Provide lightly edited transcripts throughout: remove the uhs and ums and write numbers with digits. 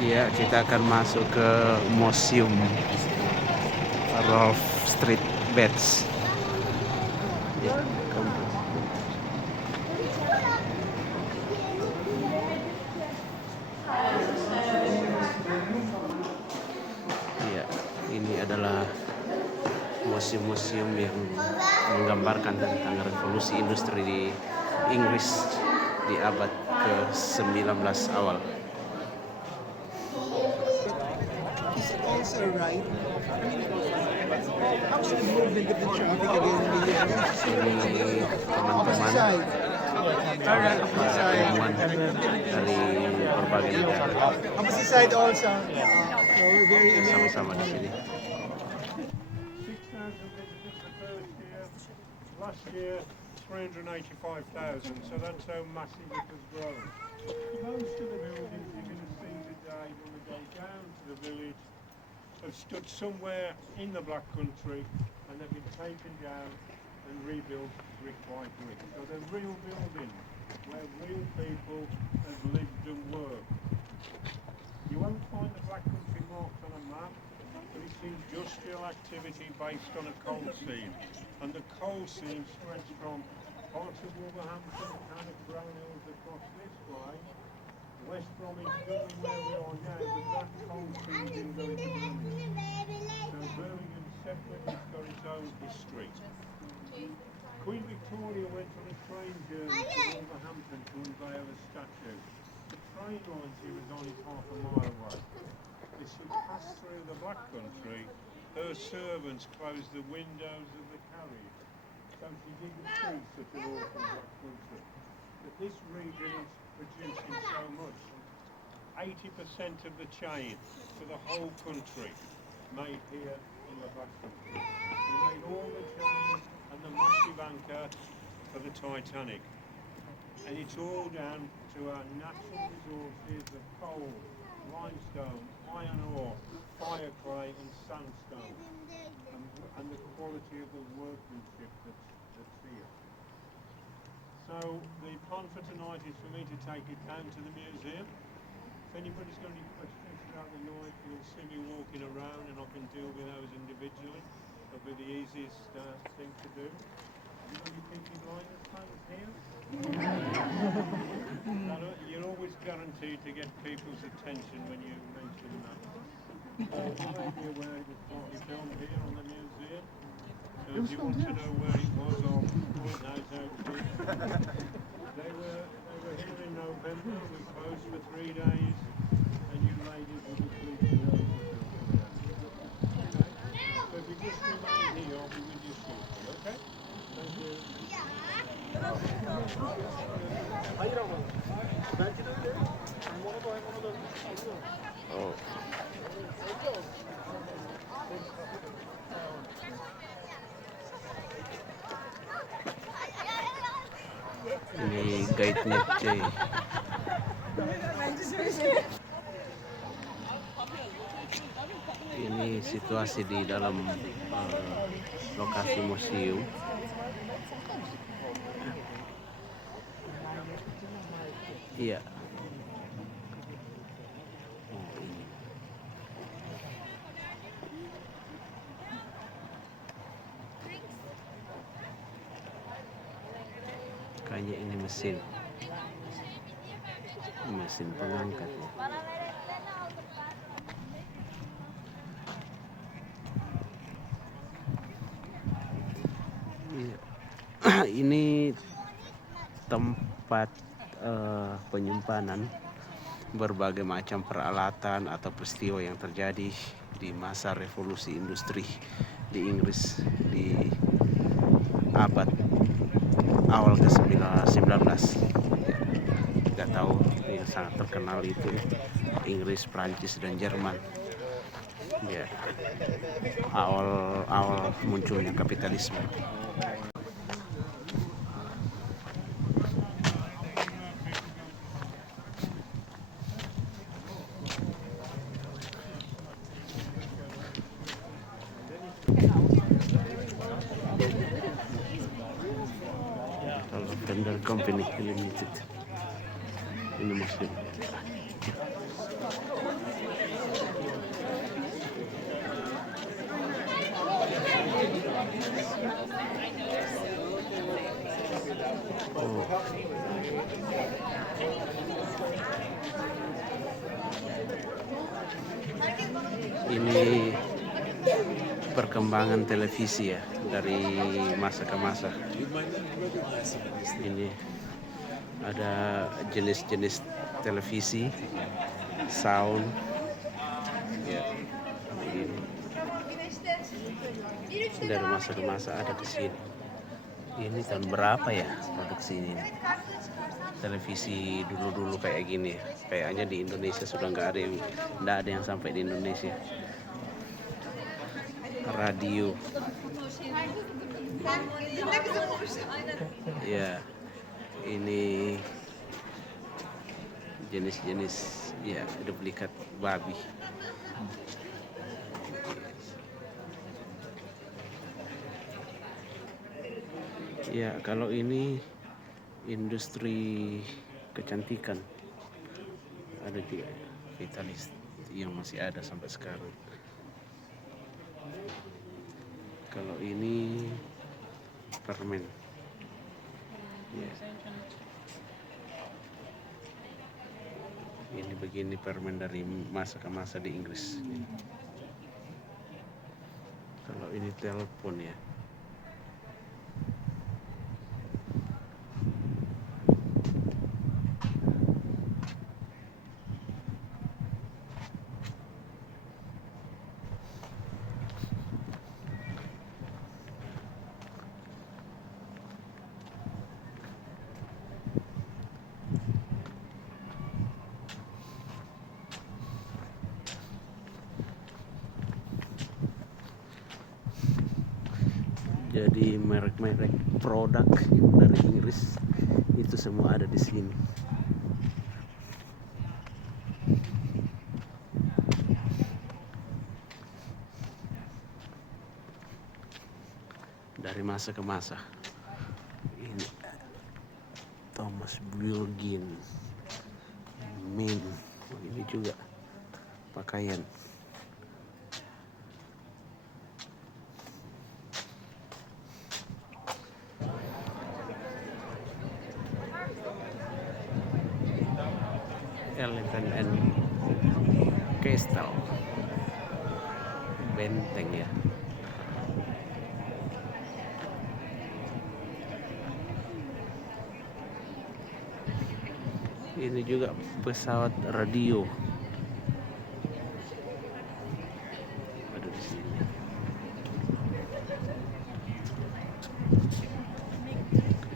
Ya, kita akan masuk ke Museum Rolf Street Beds. Ya, ya, ini adalah museum-museum yang menggambarkan tentang revolusi industri di Inggris di abad ke-19 awal. Is it also right? I mean, how's the movement of the traffic again in the US? Ini teman-teman ilmuwan dari berbagai negara Opposite side also. So we're very American. sama-sama di sini. 6,000 visitors the first year. Last year, 385,000. So that's how massive it has grown. Most of the buildings you're going to see today when we go down to the village have stood somewhere in the Black Country and they've been taken down and rebuilt brick by brick. So they're real buildings where real people have lived and worked. You won't find the Black Country marked on a map, but it's industrial activity based on a coal seam. And the coal seam stretched from parts of Wolverhampton, kind of Brown Hills across this way, West Bromwich, Dublin where we are now, but that coal seam didn't go into Birmingham. So Birmingham separate, it's got its own history. Queen Victoria went on a train journey to Wolverhampton to unveil a statue. The train line here was only half a mile away. As she passed through the Black Country, her servants closed the windows of the carriage, so she didn't see such an awful Black Country. But this region is producing so much. 80% of the chain for the whole country made here in the Black Country. We made all the chain and the massive anchor for the Titanic. And it's all down to our natural resources of coal, limestone, iron ore, fire clay and sandstone, and the quality of the workmanship that's here. So the plan for tonight is for me to take it down to the museum. If anybody's got any questions throughout the night, you'll see me walking around and I can deal with those individually. That'll be the easiest thing to do. Have you got any Peaky Blinders fans here? You're always guaranteed to get people's attention when you mention that. You may be aware it was partly filmed here on the museum. So if you want to know where it was, I'll point those out to you. They were here in November. We closed for 3 days, and you ladies will be pleased to know what you're doing. Okay? So if you just remain here, I'll be with you shortly. Okay? Thank you. Hayır ama belki de öyle. Onu da alıyor. Oh. Ini guide-nya cuy. Ini situasi di dalam lokasi museum. Iya. Kayaknya ini mesin pengangkat. Iya. Ini tempat penyimpanan berbagai macam peralatan atau peristiwa yang terjadi di masa revolusi industri di Inggris di abad awal ke-19. Kita tahu yang sangat terkenal itu Inggris, Prancis dan Jerman. Ya, awal munculnya kapitalisme. Vendor Company Limited. Ini museum. Ini perkembangan televisi ya dari masa ke masa. Ini ada jenis-jenis televisi, sound, ya, begini. Dari masa ke masa ada di sini. Ini tahun berapa ya produksi ini? Televisi dulu-dulu kayak gini ya. Kayaknya di Indonesia sudah nggak ada yang sampai di Indonesia. Radio, ya, ini jenis-jenis ya duplikat babi. Ya, kalau ini industri kecantikan, ada juga Vitalis yang masih ada sampai sekarang. Kalau ini permen, ya. Ini begini permen dari masa ke masa di Inggris. Kalau ini telepon ya. Jadi merek-merek produk dari Inggris itu semua ada di sini. Dari masa ke masa. Ini Thomas Bulgin, Min, ini juga pakaian. Elephant and Castle, benteng ya. Ini juga pesawat radio ada di sini.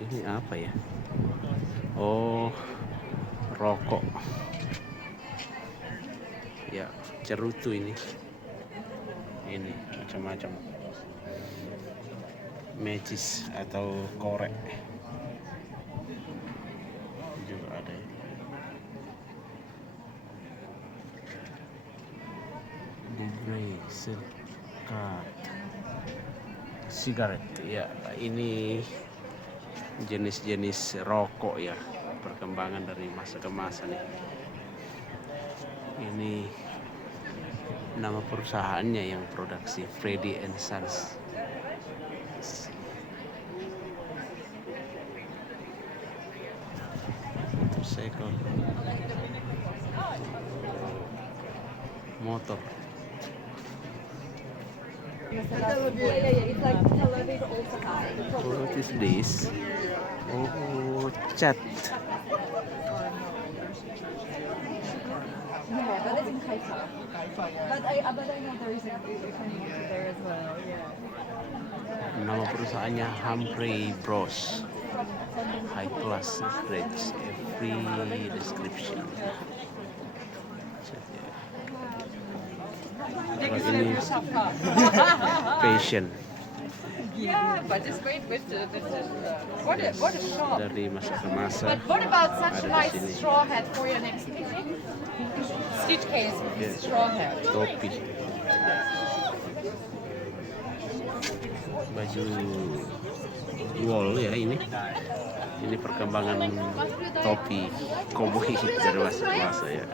Ini apa ya? Oh, rokok. Ya, cerutu ini macam-macam, matches atau korek juga ada ya. The Grey Circuit Cigarette ya, ini jenis-jenis rokok ya, perkembangan dari masa ke masa nih. Ini nama perusahaannya yang produksi, Freddy and Sons. Motorcycle, motor. What is this? Oh, cat. Yeah, but it's in Haifa. But I know there is a community there as well. Yeah. Nama perusahaannya Humphrey Bros. High class grades, every description. Kalau ini fashion Yeah, but it's great with the what a shop. dari masa ke masa. But what about such ada a nice di sini. straw hat for your next meeting? Stitch case with Yeah. straw hat. Topi, baju wol ya ini. Ini perkembangan topi koboi dari masa ke masa ya.